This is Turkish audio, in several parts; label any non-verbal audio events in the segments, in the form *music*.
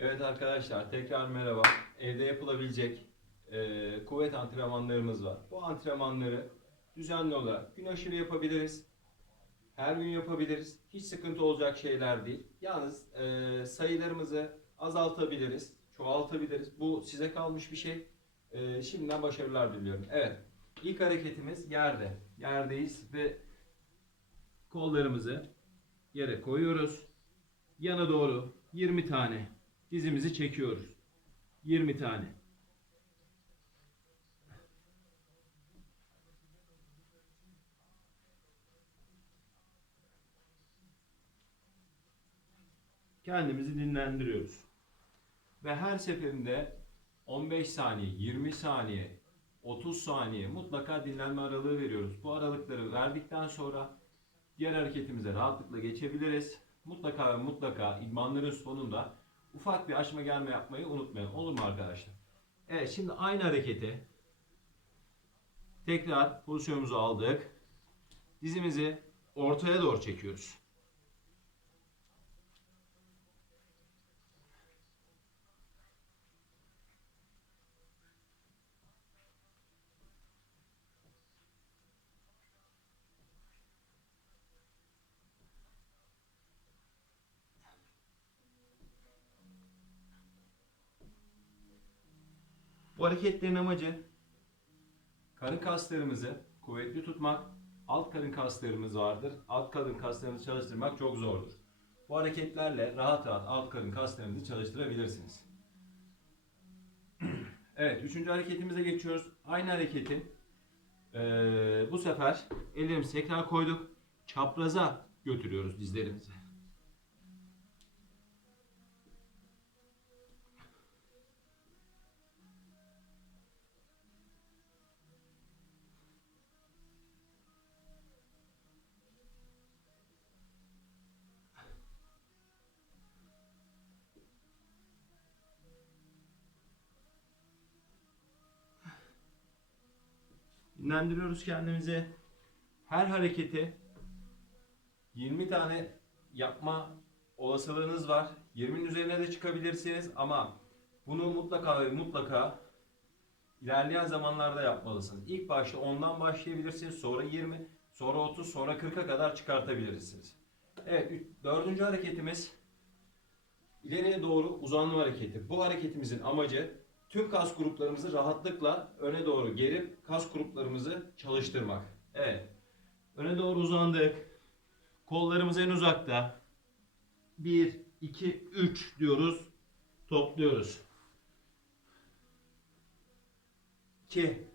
Evet arkadaşlar tekrar merhaba. Evde yapılabilecek e, kuvvet antrenmanlarımız var. Bu antrenmanları düzenli olarak gün aşırı yapabiliriz. Her gün yapabiliriz. Hiç sıkıntı olacak şeyler değil. Yalnız e, sayılarımızı azaltabiliriz, çoğaltabiliriz. Bu size kalmış bir şey. E, şimdiden başarılar diliyorum. Evet. İlk hareketimiz yerde. Yerdeyiz ve kollarımızı yere koyuyoruz. Yana doğru 20 tane dizimizi çekiyoruz. 20 tane. Kendimizi dinlendiriyoruz. Ve her seferinde 15 saniye, 20 saniye, 30 saniye mutlaka dinlenme aralığı veriyoruz. Bu aralıkları verdikten sonra diğer hareketimize rahatlıkla geçebiliriz. Mutlaka ve mutlaka idmanların sonunda ufak bir açma gelme yapmayı unutmayın. Olur mu arkadaşlar? Evet şimdi aynı hareketi tekrar pozisyonumuzu aldık. Dizimizi ortaya doğru çekiyoruz. Bu hareketlerin amacı karın kaslarımızı kuvvetli tutmak. Alt karın kaslarımız vardır. Alt karın kaslarımızı çalıştırmak çok zordur. Bu hareketlerle rahat rahat alt karın kaslarınızı çalıştırabilirsiniz. *clears throat* Evet, üçüncü hareketimize geçiyoruz. Aynı hareketin eee, bu sefer ellerimizi tekrar koyduk. Çapraza götürüyoruz dizlerimizi. Dinlendiriyoruz kendimizi. Her hareketi 20 tane yapma olasılığınız var. 20'nin üzerine de çıkabilirsiniz ama bunu mutlaka ve mutlaka ilerleyen zamanlarda yapmalısınız. İlk başta 10'dan başlayabilirsiniz. Sonra 20, sonra 30, sonra 40'a kadar çıkartabilirsiniz. Evet, dördüncü hareketimiz ileriye doğru uzanma hareketi. Bu hareketimizin amacı tüm kas gruplarımızı rahatlıkla öne doğru gerip kas gruplarımızı çalıştırmak. Evet. Öne doğru uzandık. Kollarımız en uzakta. 1, 2, 3 diyoruz. Topluyoruz. 2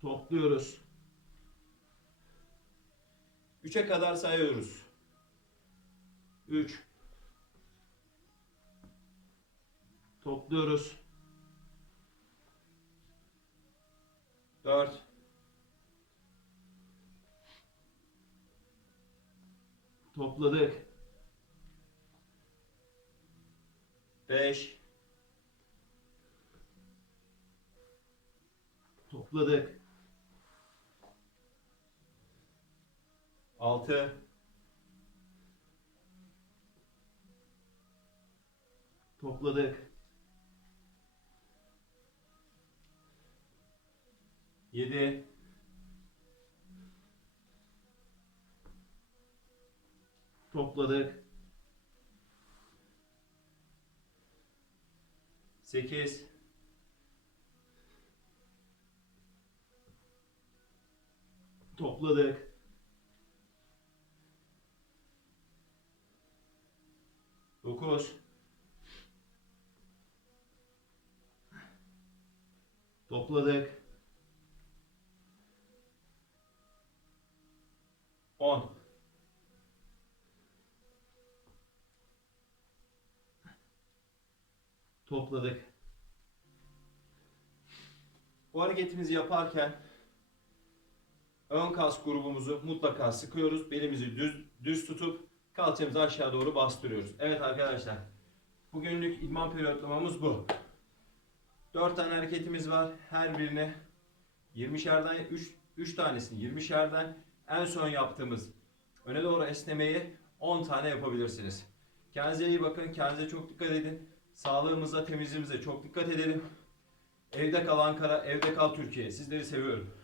Topluyoruz. 3'e kadar sayıyoruz. 3 Topluyoruz. 4 Topladık. 5 Topladık. 6 Topladık. 7 Topladık. 8 Topladık. 9 Topladık. 10 Topladık. Bu hareketimizi yaparken ön kas grubumuzu mutlaka sıkıyoruz. Belimizi düz düz tutup kalçamızı aşağı doğru bastırıyoruz. Evet arkadaşlar. Bugünlük idman periyotlamamız bu. 4 tane hareketimiz var. Her birine 20'şerden 3 3 tanesini 20'şerden en son yaptığımız öne doğru esnemeyi 10 tane yapabilirsiniz. Kendinize iyi bakın, kendinize çok dikkat edin. Sağlığımıza, temizliğimize çok dikkat edelim. Evde kal Ankara, evde kal Türkiye. Sizleri seviyorum.